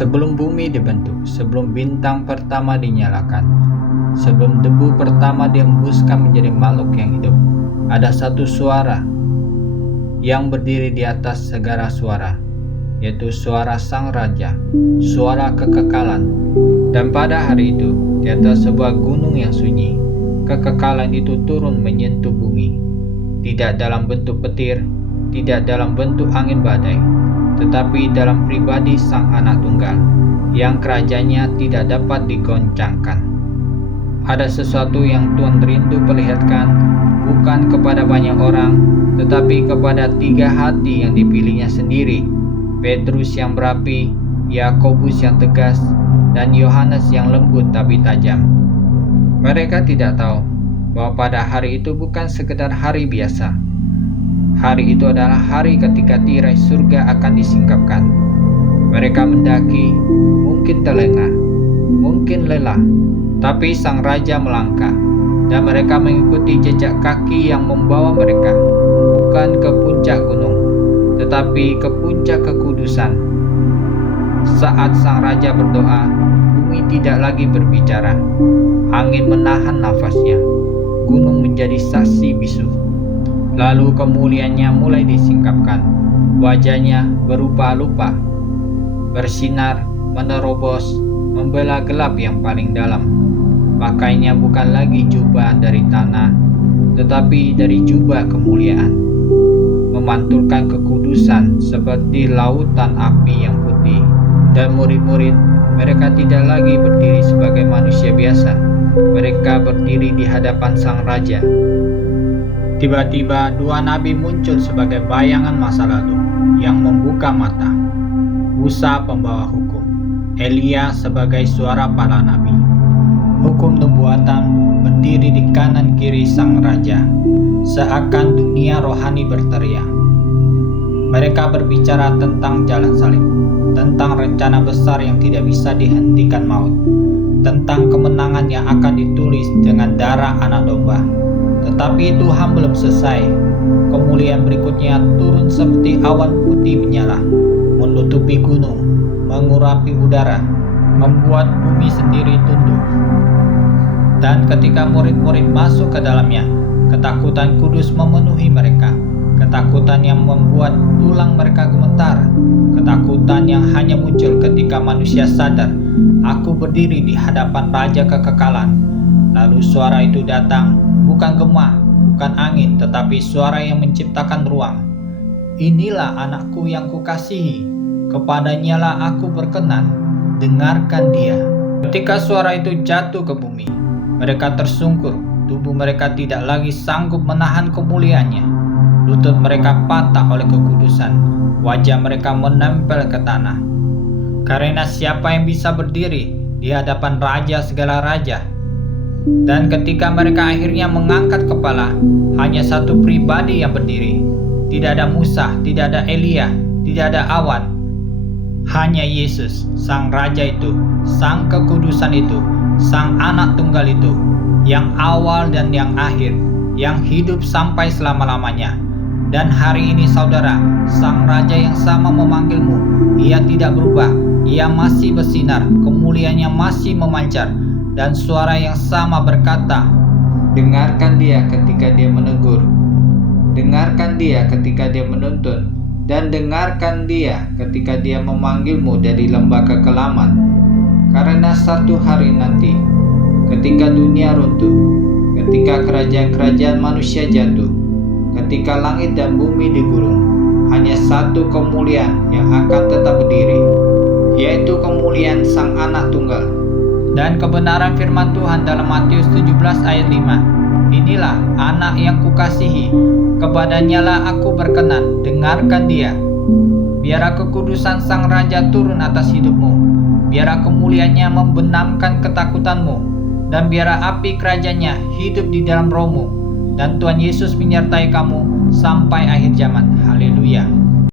Sebelum bumi dibentuk, sebelum bintang pertama dinyalakan, sebelum debu pertama dihembuskan menjadi makhluk yang hidup, ada satu suara yang berdiri di atas segala suara, yaitu suara Sang Raja, suara kekekalan. Dan pada hari itu, di atas sebuah gunung yang sunyi, kekekalan itu turun menyentuh bumi, tidak dalam bentuk petir, tidak dalam bentuk angin badai, tetapi dalam pribadi Sang Anak Tunggal, yang kerajaannya tidak dapat digoncangkan. Ada sesuatu yang Tuhan rindu perlihatkan, bukan kepada banyak orang, tetapi kepada 3 hati yang dipilihnya sendiri, Petrus yang berapi, Yakobus yang tegas, dan Yohanes yang lembut tapi tajam. Mereka tidak tahu bahwa pada hari itu bukan sekedar hari biasa. Hari itu adalah hari ketika tirai surga akan disingkapkan. Mereka mendaki, mungkin terlena, mungkin lelah, tapi Sang Raja melangkah, dan mereka mengikuti jejak kaki yang membawa mereka, bukan ke puncak gunung, tetapi ke puncak kekudusan. Saat Sang Raja berdoa, bumi tidak lagi berbicara, angin menahan nafasnya, gunung menjadi saksi bisu. Lalu kemuliaannya mulai disingkapkan, wajahnya berupa lupa, bersinar, menerobos, membela gelap yang paling dalam. Pakainya bukan lagi jubah dari tanah, tetapi dari jubah kemuliaan, memantulkan kekudusan seperti lautan api yang putih. Dan murid-murid, mereka tidak lagi berdiri sebagai manusia biasa, mereka berdiri di hadapan Sang Raja. Tiba-tiba 2 nabi muncul sebagai bayangan masa lalu yang membuka mata. Musa pembawa hukum, Elia sebagai suara para nabi. Hukum nubuatan berdiri di kanan kiri Sang Raja, seakan dunia rohani berteriak. Mereka berbicara tentang jalan salib, tentang rencana besar yang tidak bisa dihentikan maut, tentang kemenangan yang akan ditulis dengan darah anak domba. Tetapi Tuhan belum selesai. Kemuliaan berikutnya turun seperti awan putih menyala, menutupi gunung, mengurapi udara, membuat bumi sendiri tunduk. Dan ketika murid-murid masuk ke dalamnya, ketakutan kudus memenuhi mereka, ketakutan yang membuat tulang mereka gemetar, ketakutan yang hanya muncul ketika manusia sadar, aku berdiri di hadapan Raja Kekekalan. Lalu suara itu datang, bukan gemah, bukan angin, tetapi suara yang menciptakan ruang. Inilah anakku yang kukasihi, kepadanya lah aku berkenan, dengarkan dia. Ketika suara itu jatuh ke bumi, mereka tersungkur, tubuh mereka tidak lagi sanggup menahan kemuliaannya. Lutut mereka patah oleh kekudusan, wajah mereka menempel ke tanah. Karena siapa yang bisa berdiri di hadapan Raja segala raja? Dan ketika mereka akhirnya mengangkat kepala, hanya satu pribadi yang berdiri. Tidak ada Musa, tidak ada Elia, tidak ada awan. Hanya Yesus, Sang Raja itu, Sang Kekudusan itu, Sang Anak Tunggal itu, yang awal dan yang akhir, yang hidup sampai selama-lamanya. Dan hari ini saudara, Sang Raja yang sama memanggilmu. Ia tidak berubah, ia masih bersinar, kemuliaannya masih memancar. Dan suara yang sama berkata, dengarkan dia ketika dia menegur, dengarkan dia ketika dia menuntun, dan dengarkan dia ketika dia memanggilmu dari lembah kekelaman. Karena satu hari nanti, ketika dunia runtuh, ketika kerajaan-kerajaan manusia jatuh, ketika langit dan bumi digulung, hanya satu kemuliaan yang akan tetap berdiri, yaitu kemuliaan Sang Anak Tunggal. Dan kebenaran firman Tuhan dalam Matius 17 ayat 5. Inilah anak yang kukasihi, kepadanya lah aku berkenan, dengarkan dia. Biarlah kekudusan Sang Raja turun atas hidupmu, biarlah kemuliaannya membenamkan ketakutanmu, dan biarlah api kerajaannya hidup di dalam rohmu. Dan Tuhan Yesus menyertai kamu sampai akhir zaman. Haleluya.